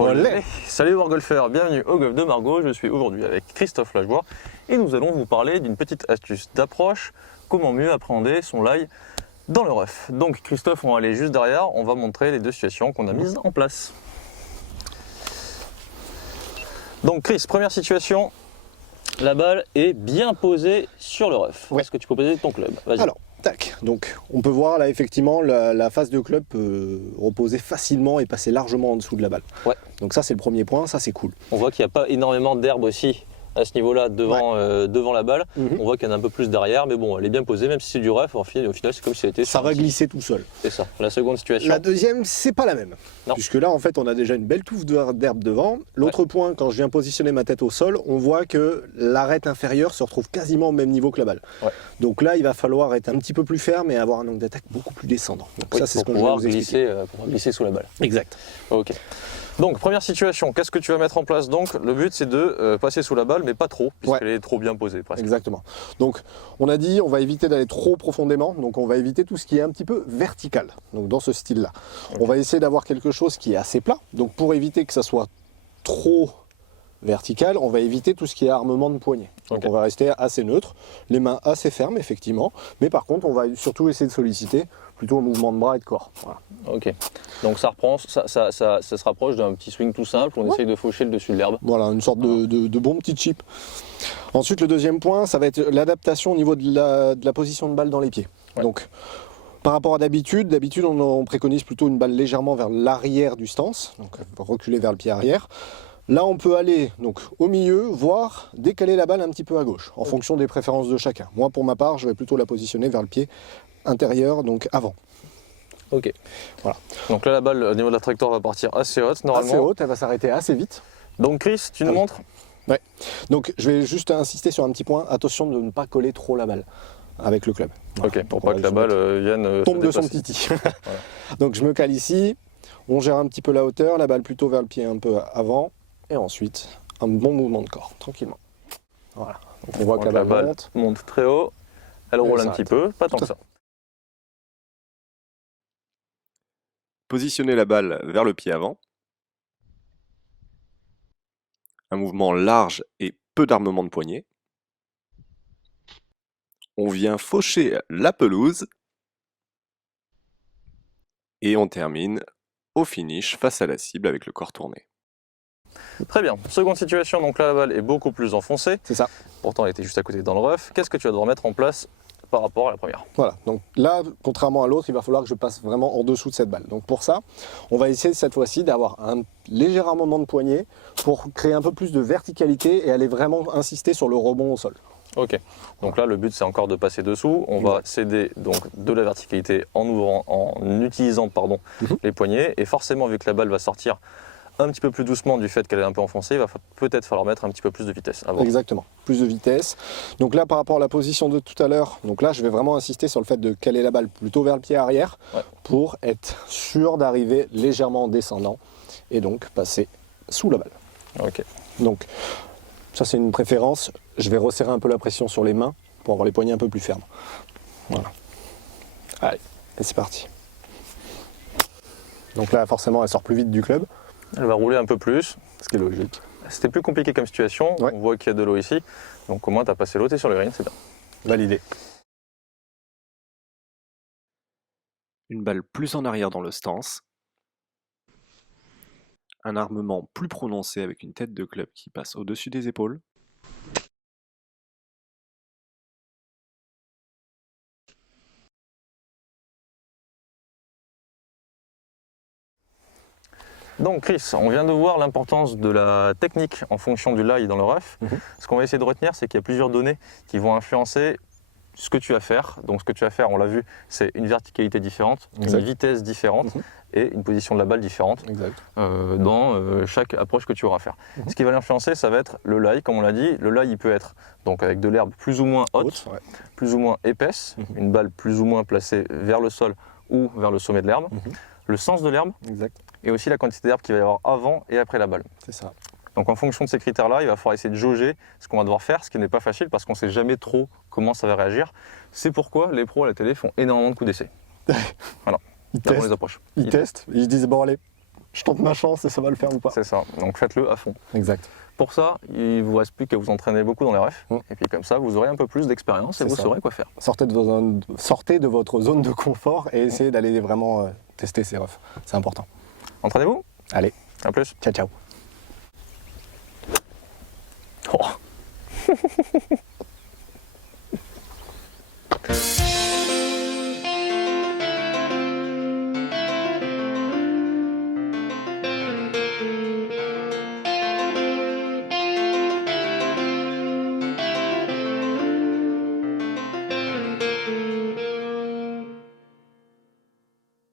Olé. Salut Wargolfers, bienvenue au golf de Margaux. Je suis aujourd'hui avec Christophe Lajoie et nous allons vous parler d'une petite astuce d'approche, comment mieux appréhender son lie dans le rough. Donc Christophe, on va aller juste derrière, on va montrer les deux situations qu'on a mises en place. Donc Chris, première situation, la balle est bien posée sur le rough. Ouais. Est-ce que tu peux poser ton club? Vas-y. Alors, tac, donc on peut voir là effectivement la face de club peut reposer facilement et passer largement en dessous de la balle. Ouais. Donc ça c'est le premier point, ça c'est cool. On voit qu'il n'y a pas énormément d'herbe aussi à ce niveau-là devant, devant la balle. On voit qu'il y en a un peu plus derrière, mais bon, elle est bien posée, même si c'est du rough, au final c'est comme si elle était Ça va glisser tout seul. C'est ça. La seconde situation. La deuxième, c'est pas la même. Non. Puisque là en fait on a déjà une belle touffe d'herbe devant. L'autre point, quand je viens positionner ma tête au sol, on voit que l'arête inférieure se retrouve quasiment au même niveau que la balle. Ouais. Donc là il va falloir être un petit peu plus ferme et avoir un angle d'attaque beaucoup plus descendant. Donc ça c'est ce que je vais pouvoir vous expliquer. glisser, pour glisser sous la balle. Exact. Ok. Donc première situation, qu'est-ce que tu vas mettre en place donc? Le but c'est de passer sous la balle, mais pas trop, puisqu'elle est trop bien posée presque. Exactement. Donc on a dit on va éviter d'aller trop profondément, donc on va éviter tout ce qui est un petit peu vertical, donc dans ce style-là. On va essayer d'avoir quelque chose qui est assez plat, donc pour éviter que ça soit trop vertical, on va éviter tout ce qui est armement de poignet. Donc on va rester assez neutre, les mains assez fermes effectivement, mais par contre on va surtout essayer de solliciter plutôt un mouvement de bras et de corps. Voilà. Ok, donc ça reprend, ça se rapproche d'un petit swing tout simple, on essaye de faucher le dessus de l'herbe. Voilà, une sorte de bon petit chip. Ensuite le deuxième point, ça va être l'adaptation au niveau de la position de balle dans les pieds. Ouais. Donc par rapport à d'habitude on préconise plutôt une balle légèrement vers l'arrière du stance, donc reculer vers le pied arrière. Là, on peut aller donc au milieu, voire décaler la balle un petit peu à gauche, en fonction des préférences de chacun. Moi, pour ma part, je vais plutôt la positionner vers le pied intérieur, donc avant. Ok. Voilà. Donc là, la balle au niveau de la trajectoire va partir assez haute normalement. Assez haute, elle va s'arrêter assez vite. Donc Chris, tu nous montres? Ouais. Donc je vais juste insister sur un petit point. Attention de ne pas coller trop la balle avec le club. Voilà. Ok, pour pas que la balle vienne tombe se de son déplacer. titi. Voilà. Donc je me cale ici. On gère un petit peu la hauteur, la balle plutôt vers le pied un peu avant. Et ensuite, un bon mouvement de corps, tranquillement. Voilà. Donc on voit que la balle monte très haut, elle roule un petit peu, pas tant que ça. Positionnez la balle vers le pied avant. Un mouvement large et peu d'armement de poignet. On vient faucher la pelouse. Et on termine au finish face à la cible avec le corps tourné. Très bien. Seconde situation, donc là la balle est beaucoup plus enfoncée. C'est ça. Pourtant elle était juste à côté dans le rough. Qu'est-ce que tu vas devoir mettre en place par rapport à la première? Voilà, donc là, contrairement à l'autre, il va falloir que je passe vraiment en dessous de cette balle. Donc pour ça, on va essayer cette fois-ci d'avoir un léger armement de poignet pour créer un peu plus de verticalité et aller vraiment insister sur le rebond au sol. Ok, donc là le but c'est encore de passer dessous. On va céder donc de la verticalité en utilisant les poignets. Et forcément, vu que la balle va sortir un petit peu plus doucement du fait qu'elle est un peu enfoncée, il va peut-être falloir mettre un petit peu plus de vitesse avant. Exactement, plus de vitesse. Donc là, par rapport à la position de tout à l'heure, donc là je vais vraiment insister sur le fait de caler la balle plutôt vers le pied arrière pour être sûr d'arriver légèrement en descendant et donc passer sous la balle. Ok. Donc ça c'est une préférence. Je vais resserrer un peu la pression sur les mains pour avoir les poignets un peu plus fermes. Voilà. Allez, et c'est parti. Donc là forcément elle sort plus vite du club. Elle va rouler un peu plus. Ce qui est logique. C'était plus compliqué comme situation. On voit qu'il y a de l'eau ici. Donc au moins tu as passé l'eau, t'es sur le green, c'est bien. Validé. Une balle plus en arrière dans le stance. Un armement plus prononcé avec une tête de club qui passe au-dessus des épaules. Donc Chris, on vient de voir l'importance de la technique en fonction du lie dans le rough. Ce qu'on va essayer de retenir, c'est qu'il y a plusieurs données qui vont influencer ce que tu vas faire. Donc ce que tu vas faire, on l'a vu, c'est une verticalité différente, une vitesse différente et une position de la balle différente dans chaque approche que tu auras à faire. Ce qui va l'influencer, ça va être le lie, comme on l'a dit. Le lie, il peut être donc avec de l'herbe plus ou moins haute, plus ou moins épaisse, une balle plus ou moins placée vers le sol ou vers le sommet de l'herbe, le sens de l'herbe et aussi la quantité d'herbe qu'il va y avoir avant et après la balle. C'est ça. Donc en fonction de ces critères-là, il va falloir essayer de jauger ce qu'on va devoir faire, ce qui n'est pas facile parce qu'on ne sait jamais trop comment ça va réagir. C'est pourquoi les pros à la télé font énormément de coups d'essai. Voilà, Ils dans testent, les approches. ils testent, ils se disent bon allez, je tente ma chance et ça va le faire ou pas. C'est ça, donc faites-le à fond. Exact. Pour ça, il vous reste plus qu'à vous entraîner beaucoup dans les refs, Mm. et puis comme ça, vous aurez un peu plus d'expérience et C'est vous ça. saurez quoi faire. Sortez de votre zone de confort et essayez d'aller vraiment tester ces refs. C'est important. Entraînez-vous, Allez, à plus. ciao ciao. Oh.